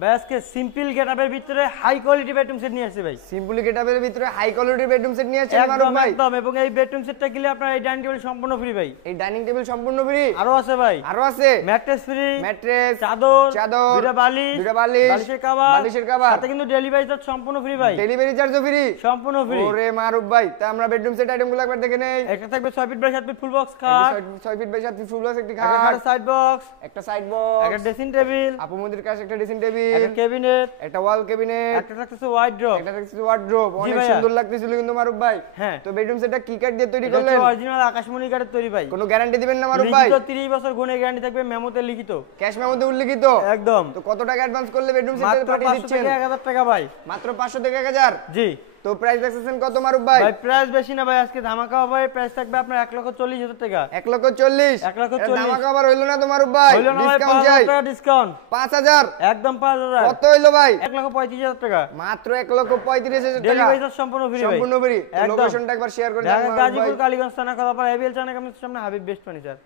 ভাই আজকে সিম্পল গেটআপের ভিতরে হাই কোয়ালিটি বেডরুম সেট নিয়ে আসছে ভাই। সিম্পল গেটআপের ভিতরে হাই কোয়ালিটির বেডরুম সেট নিয়ে আসছেন মারুফ ভাই। একদম এবং এই বেডরুম সেটটা কিনলে আপনার এই ডাইনিং টেবিল সম্পূর্ণ ফ্রি ভাই। এই ডাইনিং টেবিল সম্পূর্ণ ফ্রি? আরো আছে ভাই, আরো আছে। ম্যাট্রেস ফ্রি, ম্যাট্রেস, চাদর, চাদর, দুটো বালিশ, বালিশের কভার, বালিশের কভার, সাথে কিন্তু ডেলিভারি চার্জ সম্পূর্ণ ফ্রি ভাই। ডেলিভারি চার্জও ফ্রি? সম্পূর্ণ ফ্রি। ওরে মারুফ ভাই, তা আমরা বেডরুম সেট আইটেমগুলো একবার দেখে নেই। একটা থাকবে 6 feet by 7 feet full box খাট, 6 feet by 7 feet full box একটি একটা খাট, সাইড বক্স, একটা সাইড বক্স, একটা ড্রেসিং টেবিল, আপুমুদির কাছে একটা ড্রেসিং টেবিল, একটা ক্যাবিনেট, একটা ওয়াল ক্যাবিনেট, একটা থাকতেছে ওয়ার্ড্রোব, একটা থাকছে ওয়ার্ড্রোব। অনেক সুন্দর লাগতেছিল কিন্তু মারুফ ভাই। হ্যাঁ। তো বেডরুম সেটটা কি কাঠ দিয়ে তৈরি এটা করলেন? অরিজিনাল আকাশমণি কাঠের তৈরি ভাই। কোনো গ্যারান্টি দিবেন না মারুফ ভাই? লিখিত 30 বছর গুণে গ্যারান্টি থাকবে, মেমোতে লিখিত, ক্যাশ মেমোতে উল্লেখিত একদম। তো কত টাকা অ্যাডভান্স করলে বেডরুম সেটটা মাত্র পাঠিয়ে 500 দিচ্ছেন? থেকে 1000 টাকা ভাই। মাত্র 500 থেকে 1000? জি। তো প্রাইস রাখছেন কত মারুফ ভাই? ভাই প্রাইস বেশি না ভাই, আজকে ধামাকা হবে, প্রাইস থাকবে আপনার 1,40,000 টাকা। 1,40,000? 1,40,000 ধামাকা আবার হইলো না তো মারুফ ভাই? হইলো না ভাই, ডিসকাউন্ট 5,000 চাই। টাকা ডিসকাউন্ট। 5000? একদম 5,000। কত হইলো ভাই? 1,35,000 টাকা। মাত্র 1,35,000 টাকা। ডেলিভারি চার্জ সম্পূর্ণ ফ্রি ভাই। সম্পূর্ণ ফ্রি। একদম। লোকেশনটা একবার শেয়ার করে দেন ঢাকা মারুফ ভাই। গাজীপুর কালীগঞ্জ থানা, কলাপাড়া, এবিএল চায়না কমিউনিটির সামনে, হাবিব বেস্ট ফার্নিচার।